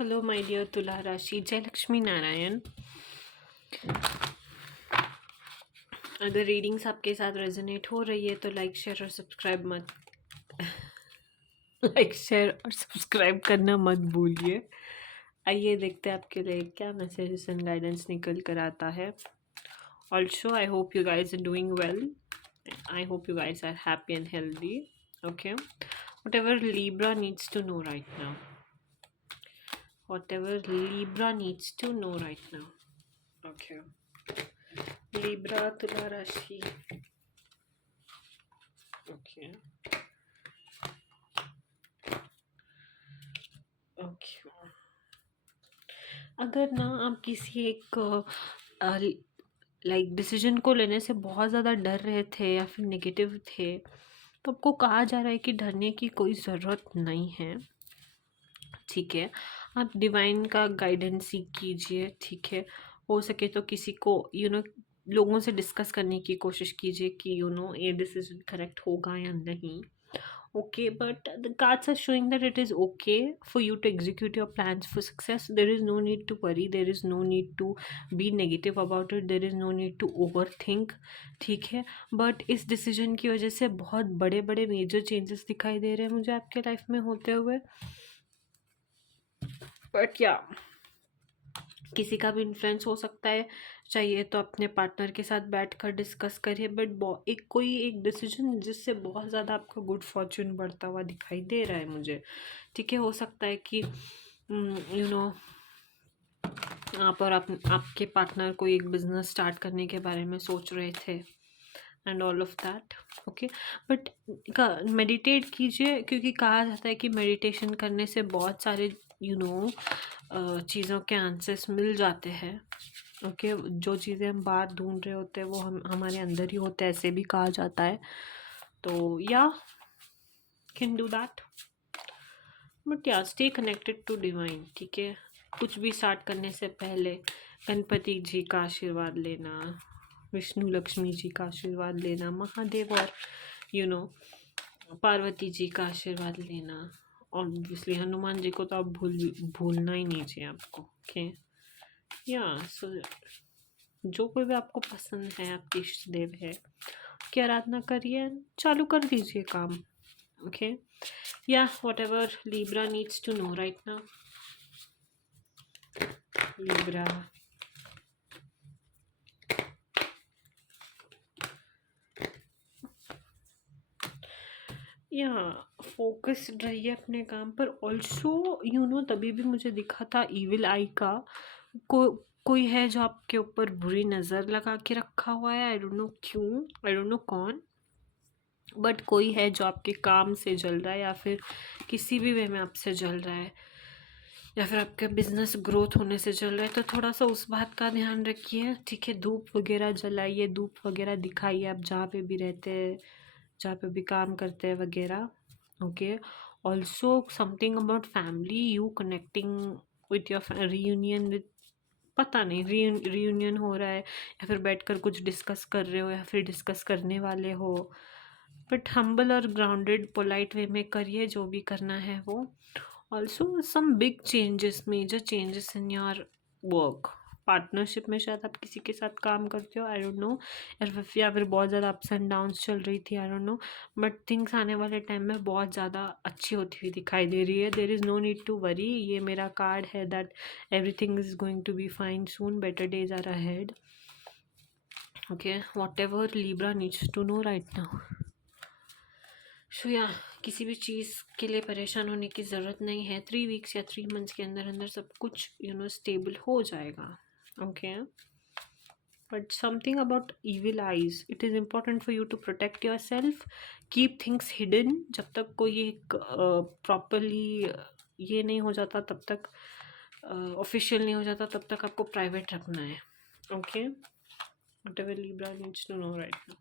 Hello my dear तुला राशि, जय लक्ष्मी नारायण। अगर रीडिंग्स आपके साथ रेजोनेट हो रही है तो लाइक शेयर और सब्सक्राइब मत लाइक शेयर और सब्सक्राइब करना मत भूलिए। आइए देखते हैं आपके लिए क्या मैसेजेस एंड गाइडेंस निकल कर आता है। Also I hope you guys are doing well. I hope you guys are happy and healthy. Okay, whatever Libra needs to know right now. Whatever Libra needs to know right now. Okay. Libra, Tula Rashi. Okay. Okay. अगर ना आप किसी एक like decision को लेने से बहुत ज़्यादा डर रहे थे या फिर नेगेटिव थे, तो आपको कहा जा रहा है कि डरने की कोई ज़रूरत नहीं है। ठीक है, आप डिवाइन का गाइडेंस सीख कीजिए। ठीक है, हो सके तो किसी को लोगों से डिस्कस करने की कोशिश कीजिए कि ये डिसीजन करेक्ट होगा या नहीं। Okay, but the cards are showing that it is okay for you to execute your plans for success. There is no need to worry. There is no need to be negative about it. There is no need to overthink. ठीक है, but इस decision की वजह से बहुत बड़े बड़े major changes दिखाई दे रहे हैं मुझे आपके लाइफ में होते हुए। बट या किसी का भी इन्फ्लुएंस हो सकता है, चाहिए तो अपने पार्टनर के साथ बैठ कर डिस्कस करिए। बट एक डिसीजन जिससे बहुत ज़्यादा आपका गुड फॉर्चून बढ़ता हुआ दिखाई दे रहा है मुझे। ठीक है, हो सकता है कि आप और आपके पार्टनर कोई एक बिजनेस स्टार्ट करने के बारे में सोच रहे थे and all of that. Okay, but meditate कीजिए, क्योंकि कहा जाता है कि मेडिटेशन करने से बहुत सारे चीज़ों के आंसर्स मिल जाते हैं। ओके, जो चीज़ें हम बाहर ढूंढ रहे होते हैं वो हमारे अंदर ही होते हैं, ऐसे भी कहा जाता है। तो या कैन डू दैट, बट या स्टे कनेक्टेड टू डिवाइन। ठीक है, कुछ भी स्टार्ट करने से पहले गणपति जी का आशीर्वाद लेना, विष्णु लक्ष्मी जी का आशीर्वाद लेना, महादेव और पार्वती जी का आशीर्वाद लेना, ऑब्वियसली हनुमान जी को तो आप भूलना ही नहीं चाहिए आपको। ओके, या सो जो कोई भी आपको पसंद है, आपके इष्ट देव है, की आराधना करिए, चालू कर दीजिए काम। ओके, या whatever Libra needs to know right now. Libra. या फोकस्ड रहिए अपने काम पर। ऑल्सो तभी भी मुझे दिखा था इविल आई का कोई है जो आपके ऊपर बुरी नज़र लगा के रखा हुआ है। आई डोंट नो क्यों, आई डोंट नो कौन, बट कोई है जो आपके काम से जल रहा है या फिर किसी भी वे में आपसे जल रहा है, या फिर आपका बिजनेस ग्रोथ होने से चल रहा है। तो थोड़ा सा उस बात का ध्यान रखिए। ठीक है, धूप वगैरह जलाइए, धूप वगैरह दिखाइए आप जहाँ पे भी रहते हैं, जहाँ पे भी काम करते हैं वगैरह। Okay, also something about family, you connecting with your reunion with, पता नहीं रीयूनियन हो रहा है या फिर बैठकर कुछ डिस्कस कर रहे हो या फिर डिस्कस करने वाले हो। बट हम्बल और ग्राउंडेड पोलाइट वे में करिए जो भी करना है वो। Also some big changes, major changes in your work partnership में, शायद आप किसी के साथ काम करते हो, आई डोंट नो, या फिर बहुत ज़्यादा अप्स एंड डाउन्स चल रही थी, I don't know, but things आने वाले टाइम में बहुत ज़्यादा अच्छी होती हुई दिखाई दे रही है। There is no need to worry, ये मेरा कार्ड है that everything is going to be fine soon, better days are ahead. Okay, whatever Libra needs to know right now. So या किसी भी चीज़ के लिए परेशान होने की ज़रूरत नहीं है। 3 वीक्स या 3 मंथ्स के अंदर अंदर सब कुछ स्टेबल हो जाएगा। Okay, but something about evil eyes, it is important for you to protect yourself, keep things hidden. जब तक कोई एक प्रॉपरली ये नहीं हो जाता, तब तक ऑफिशियल नहीं हो जाता, तब तक आपको प्राइवेट रखना है। Okay, whatever Libra needs to know right now.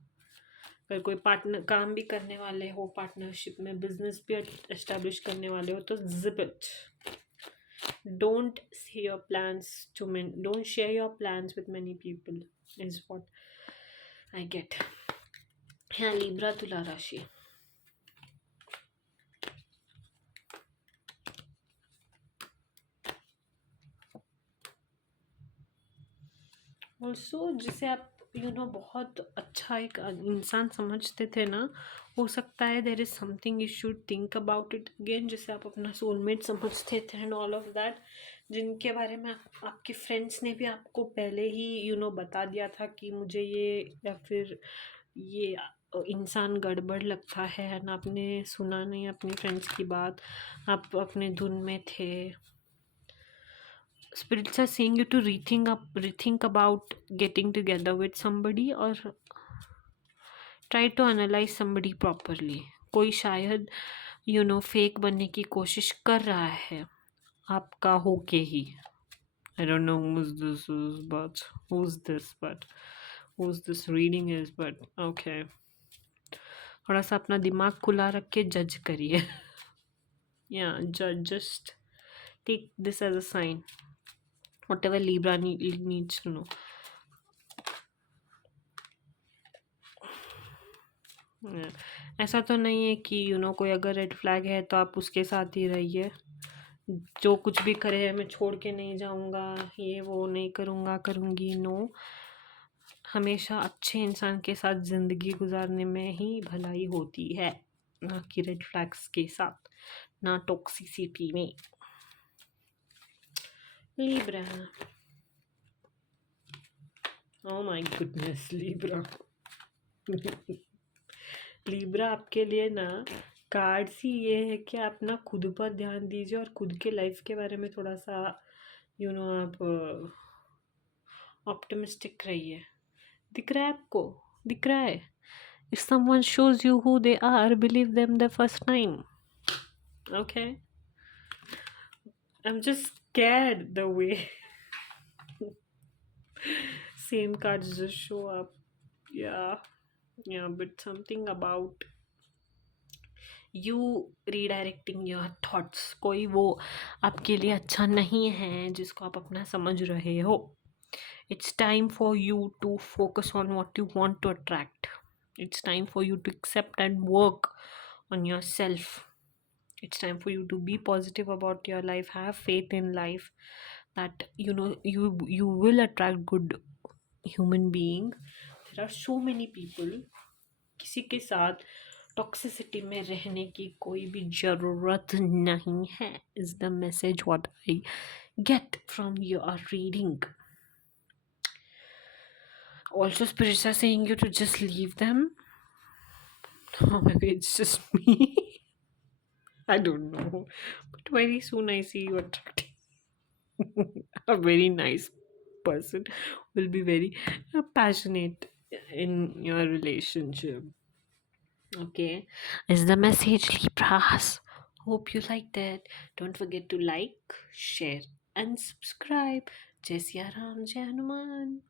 अगर कोई पार्टनर काम भी करने वाले हो, पार्टनरशिप में बिजनेस भी एस्टेब्लिश करने वाले हो, तो zip it, don't say your plans to men, don't share your plans with many people is what I get. हाँ, Libra तुला राशि। ऑल्सो जिसे आप बहुत अच्छा एक इंसान समझते थे ना, हो सकता है there is something you should think about it again, जिसे आप अपना सोलमेट समझते थे एंड ऑल ऑफ दैट, जिनके बारे में आपके फ्रेंड्स ने भी आपको पहले ही बता दिया था कि मुझे ये या फिर ये इंसान गड़बड़ लगता है एंड आपने सुना नहीं अपनी फ्रेंड्स की बात, आप अपने धुन में थे. Spirits are saying you to rethink about getting together with somebody, or try to analyze somebody properly. कोई शायद फेक बनने की कोशिश कर रहा है आपका होके ही. I don't know who's this reading is, but okay. थोड़ा सा अपना दिमाग खुला रख के जज करिए. Yeah, just take this as a sign. Whatever Libra needs to know. ऐसा तो नहीं है कि कोई अगर रेड फ्लैग है तो आप उसके साथ ही रहिए. जो कुछ भी करे मैं छोड़ के नहीं जाऊंगा, ये वो नहीं करूंगा करूंगी, नो. हमेशा अच्छे इंसान के साथ ज़िंदगी गुजारने में ही भलाई होती है, ना कि रेड फ्लैग्स के साथ, ना टॉक्सिसिटी में. Libra. Oh my goodness Libra. Libra आपके लिए ना कार्ड्स ही ये है कि आप ना खुद पर ध्यान दीजिए और खुद के लाइफ के बारे में थोड़ा सा आप ऑप्टिमिस्टिक रहिए. दिख रहा है आपको? दिख रहा है? If someone shows you who they are, believe them the first time. Okay? I'm just scared the way same cards just show up. Yeah, but something about you redirecting your thoughts. कोई वो आपके लिए अच्छा नहीं है जिसको आप अपना समझ रहे हो. It's time for you to focus on what you want to attract. It's time for you to accept and work on yourself. It's time for you to be positive about your life. Have faith in life that you will attract good human being. There are so many people. किसी के साथ toxicity में रहने की कोई भी ज़रूरत नहीं है, is the message what I get from your reading. Also, spirits are saying you to just leave them. Or maybe it's just me. I don't know. But very soon I see you attracting a very nice person will be very passionate in your relationship. Okay, is the message, Libras. Hope you liked it. Don't forget to like, share, and subscribe. Jai Siya Ram, Jai Hanuman.